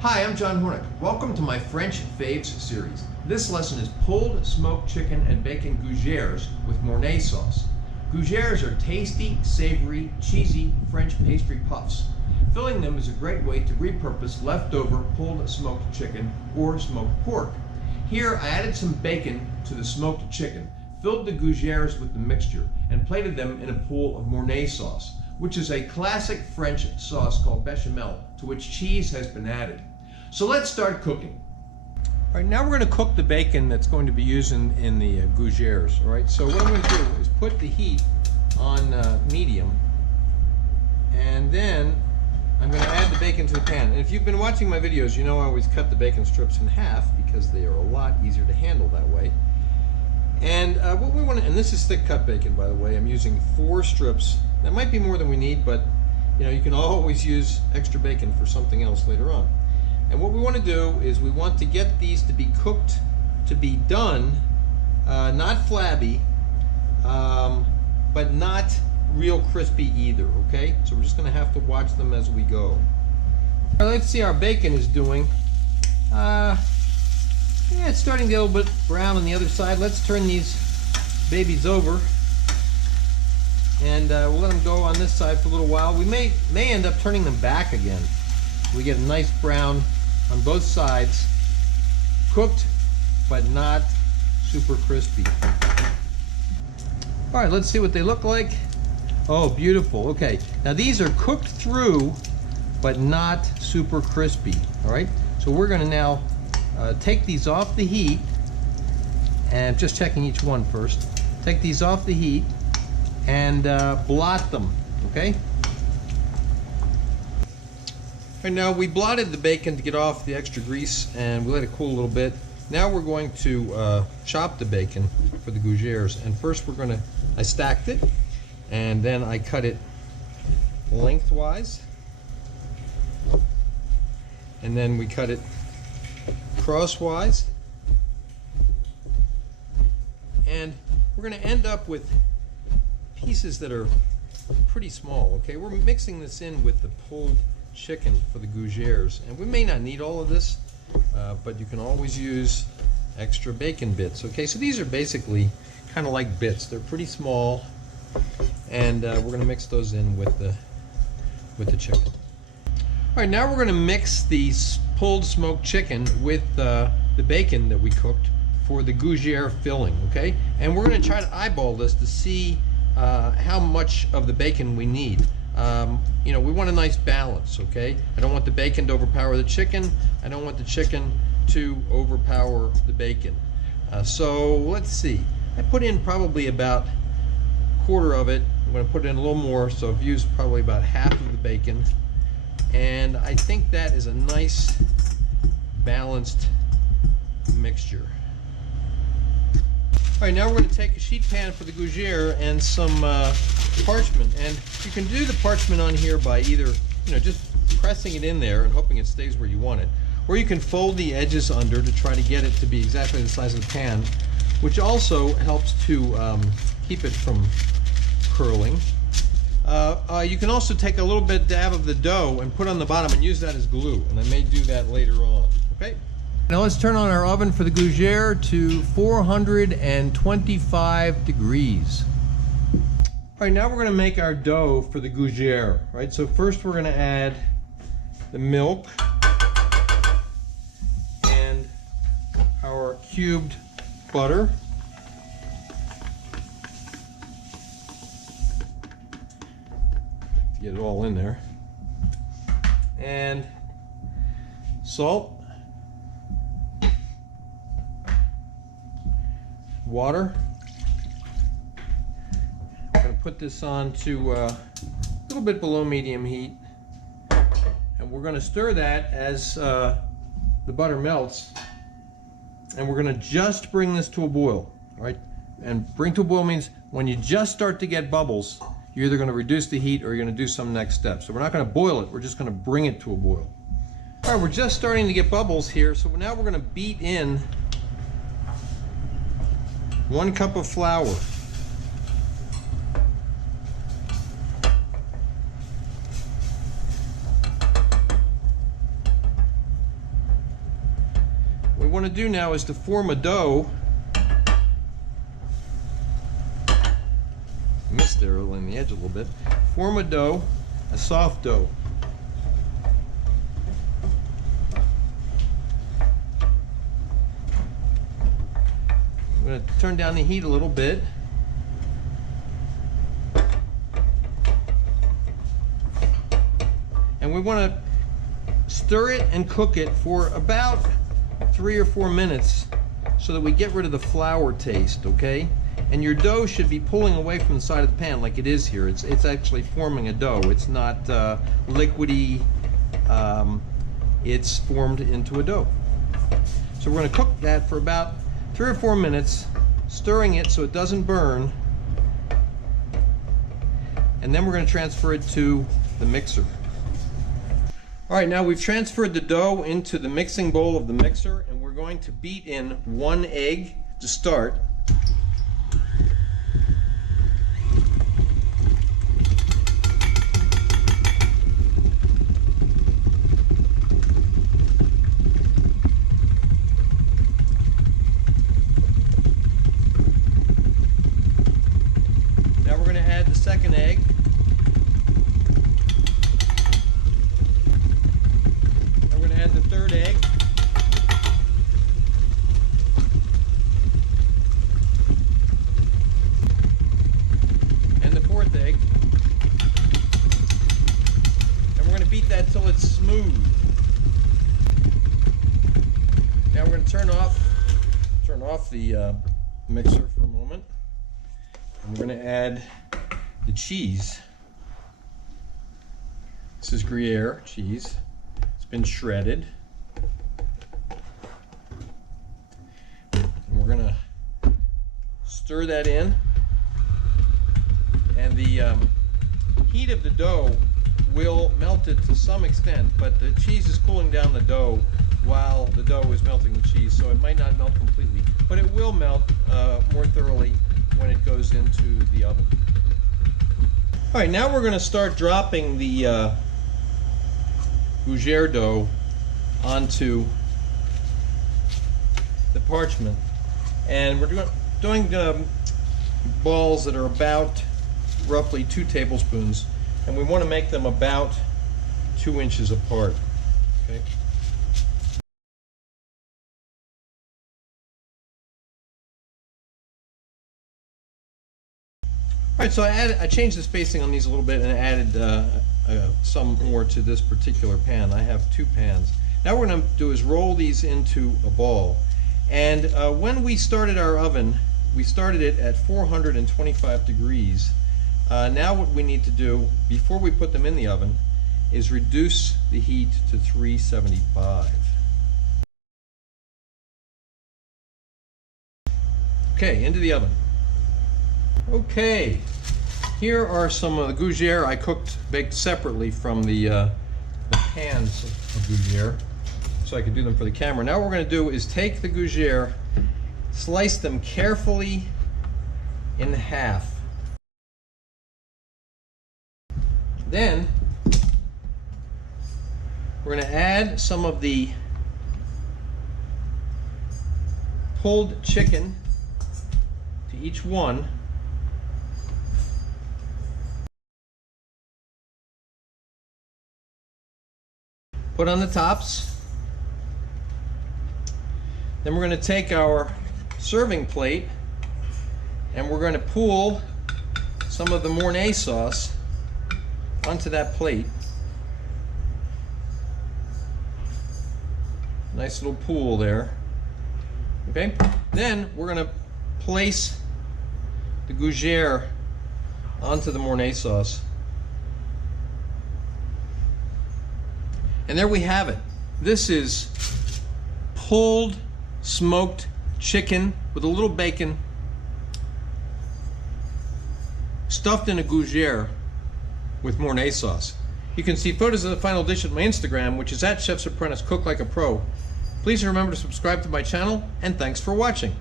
Hi, I'm John Hornick. Welcome to my French Faves series. This lesson is pulled smoked chicken and bacon Gougeres with Mornay sauce. Gougeres are tasty, savory, cheesy French pastry puffs. Filling them is a great way to repurpose leftover pulled smoked chicken or smoked pork. Here I added some bacon to the smoked chicken, filled the Gougeres with the mixture, and plated them in a pool of Mornay sauce, which is a classic French sauce called Bechamel, to which cheese has been added. So let's start cooking. All right, now we're going to cook the bacon that's going to be used in the Gougeres. All right, so what I'm going to do is put the heat on medium, and then I'm going to add the bacon to the pan. And if you've been watching my videos, you know I always cut the bacon strips in half because they are a lot easier to handle that way. And what we want to, and this is thick cut bacon, by the way. I'm using 4 strips. That might be more than we need, but you can always use extra bacon for something else later on. And what we want to do is we want to get these to be cooked, to be done, not flabby, but not real crispy either, okay? So we're just going to have to watch them as we go. All right, let's see how our bacon is doing. Yeah, it's starting to get a little bit brown on the other side. Let's turn these babies over, and we'll let them go on this side for a little while. We may end up turning them back again. We get a nice brown on both sides, cooked but not super crispy. All right, let's see what they look like. Oh, beautiful. Okay, now these are cooked through but not super crispy. All right, so we're going to now take these off the heat, and just checking each one first. Take these off the heat and blot them, okay? Right, now we blotted the bacon to get off the extra grease, and we let it cool a little bit. Now we're going to chop the bacon for the Gougeres, and first I stacked it, and then I cut it lengthwise, and then we cut it crosswise, and we're going to end up with pieces that are pretty small. Okay, we're mixing this in with the pulled chicken for the Gougeres, and we may not need all of this, but you can always use extra bacon bits. Okay, so these are basically kind of like bits. They're pretty small, and we're going to mix those in with the chicken. All right, now we're going to mix the pulled smoked chicken with the bacon that we cooked for the Gougere filling. Okay, and we're going to try to eyeball this to see how much of the bacon we need. We want a nice balance, okay? I don't want the bacon to overpower the chicken. I don't want the chicken to overpower the bacon. So let's see. I put in probably about a quarter of it. I'm going to put in a little more, so I've used probably about half of the bacon. And I think that is a nice, balanced mixture. All right, now we're going to take a sheet pan for the Gougere and some parchment, and you can do the parchment on here by either just pressing it in there and hoping it stays where you want it, or you can fold the edges under to try to get it to be exactly the size of the pan, which also helps to keep it from curling. You can also take a little bit dab of the dough and put on the bottom and use that as glue, and I may do that later on. Okay. Now let's turn on our oven for the Gougere to 425 degrees. All right, now we're going to make our dough for the Gougere. Right, so first we're going to add the milk and our cubed butter. To get it all in there. And salt. Water. I'm going to put this on to a little bit below medium heat, and we're going to stir that as the butter melts, and we're going to just bring this to a boil. All right, and bring to a boil means when you just start to get bubbles, you're either going to reduce the heat or you're going to do some next step. So we're not going to boil it, we're just going to bring it to a boil. All right, we're just starting to get bubbles here, so now we're going to beat in 1 cup of flour. want to do now is to form a dough. Missed there along the edge a little bit. Form a dough, a soft dough. I'm going to turn down the heat a little bit. And we want to stir it and cook it for about 3 or 4 minutes so that we get rid of the flour taste, okay? And your dough should be pulling away from the side of the pan like it is here. It's actually forming a dough. It's not liquidy. It's formed into a dough. So we're going to cook that for about 3 or 4 minutes, stirring it so it doesn't burn. And then we're going to transfer it to the mixer. All right, now we've transferred the dough into the mixing bowl of the mixer, and we're going to beat in 1 egg to start. Now we're going to add the second egg. Add the third egg. And the fourth egg. And we're going to beat that till it's smooth. Now we're going to turn off the mixer for a moment. And we're going to add the cheese. This is Gruyere cheese. Been shredded. And we're gonna stir that in, and the heat of the dough will melt it to some extent, but the cheese is cooling down the dough while the dough is melting the cheese, so it might not melt completely, but it will melt more thoroughly when it goes into the oven. All right, now we're going to start dropping the Gougere dough onto the parchment, and we're doing balls that are about roughly 2 tablespoons, and we want to make them about 2 inches apart. Okay. All right, so I changed the spacing on these a little bit and added some more to this particular pan. I have 2 pans. Now what we're going to do is roll these into a ball. And when we started our oven, we started it at 425 degrees. Now what we need to do before we put them in the oven is reduce the heat to 375. Okay, into the oven. Okay, here are some of the Gougere I baked separately from the pans of Gougere, so I could do them for the camera. Now what we're going to do is take the Gougere, slice them carefully in half. Then we're going to add some of the pulled chicken to each one. Put on the tops. Then we're going to take our serving plate and we're going to pool some of the Mornay sauce onto that plate. Nice little pool there. Okay. Then we're going to place the Gougere onto the Mornay sauce. And there we have it. This is pulled smoked chicken with a little bacon stuffed in a Gougere with Mornay sauce. You can see photos of the final dish at my Instagram, which is @Chef's Apprentice Cook Like a Pro. Please remember to subscribe to my channel, and thanks for watching.